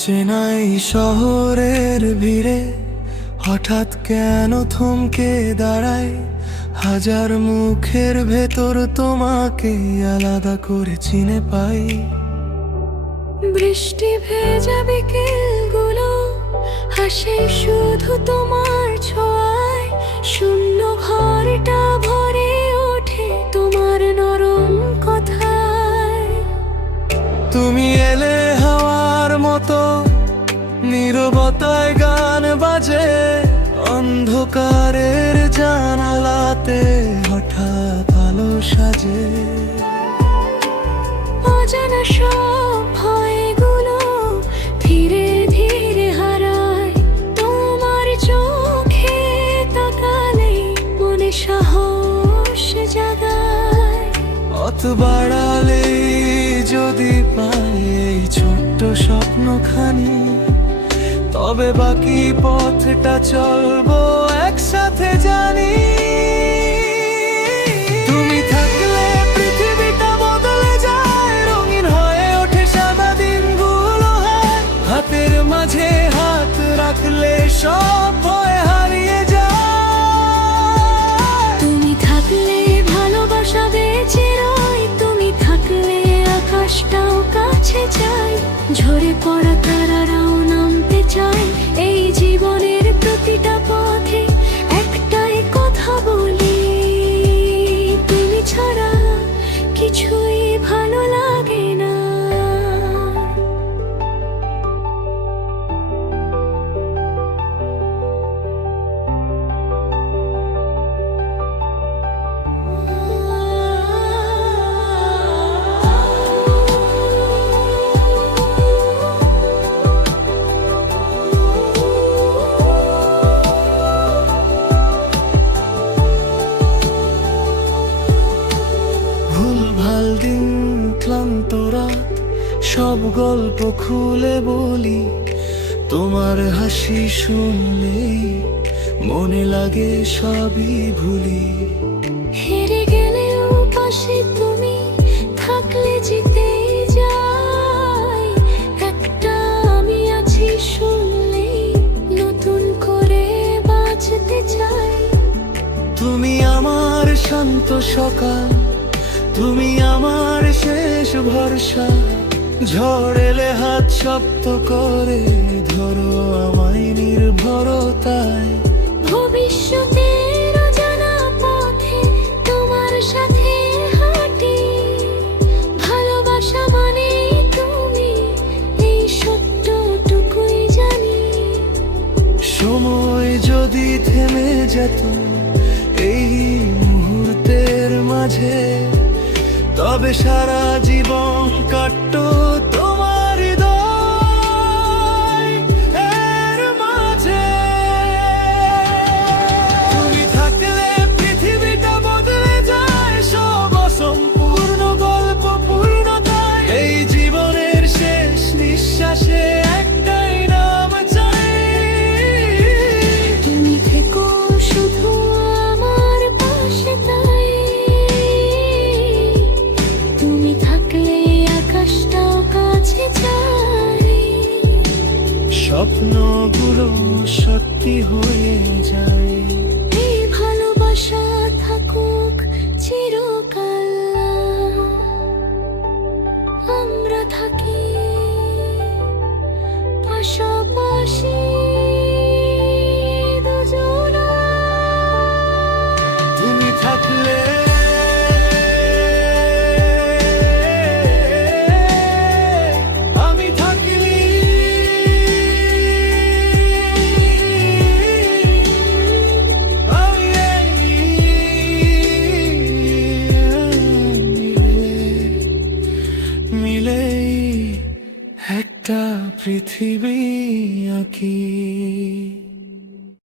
চেনাই শহরের ভিড়ে হঠাৎ কেন থমকে দাঁড়ায়, হাজার মুখের ভেতর তোমাকে আলাদা করে চিনে পাই। বৃষ্টি ভেজা বিকেলগুলো হাসে শুধু তোমার ছোঁয়ায়, শূন্য ঘরটা ভরে ওঠে তোমার নরম কথায়। তুমি এলে হাওয়ার মতো, নীরবতায় গান বাজে, অন্ধকারের জানালাতে হঠাৎ আলো সাজে। অজানা সব ভয়গুলো ধীরে ধীরে হারায়, তোমার চোখে তাকালেই মনে সাহস জাগায়। পথ বাড়ালেই যদি পাই এই ছোট্ট স্বপ্নখানি, তবে বাকি পথটা চলবো একসাথে জানি। তুমি থাকলে পৃথিবীটা বদলে যায়, রঙিন হয়ে ওঠে সাদা দিনগুলো হয়, হাতের মাঝে হাত রাখলে সব ভয় হারিয়ে যায়। তুমি থাকলে ভালোবাসা বেঁচে রয়, তুমি থাকলে আকাশটাও কাছে যায়, ঝরে পড়া তারারাও নামতে চায়। এই জীবনের প্রতিটা পথে একটাই কথা বলি, তুমি ছাড়া কিছুই ভালো লাগে না। ভুলভাল দিন, ক্লান্ত রাত, সব গল্প খুলে বলি, তোমার হাসি শুনলেই মনে লাগে সবই ভুলি। হেরে গেলেও পাশে তুমি থাকলে জিতেই যাই, একটা আমি আছি শুনলেই নতুন করে বাঁচতে চাই। তুমি আমার শান্ত সকাল, তুমি আমার শেষ ভরসা, ঝড় এলে হাত শক্ত করে ধরো আমায় নির্ভরতায়। ভবিষ্যতের অজানা পথে তোমার সাথে হাঁটি, ভালোবাসা মানে তুমি, এই সত্যটুকুই জানি। সময় যদি থেমে যেত এই মুহূর্তের মাঝে, তবে সারা জীবন কাটতো তোমার হৃদয় এর মাঝে। তুমি থাকলে পৃথিবীটা বদলে যায়, সব অসম্পূর্ণ গল্প পূর্ণতায়। এই জীবনের শেষ নিঃশ্বাসে একটাই নাম চাই, তুমি থেকো শুধু আমার পাশে তাই। তুমি থাকলে আকাশটাও কাছে যায়, স্বপ্নগুলো সত্যি হয়ে যায়। এই ভালোবাসা থাকুক চিরকাল, আমরা থাকি পাশাপাশি দুজনা। তুমি থাকলে আমি থাকলি, মিলেই একটা পৃথিবী।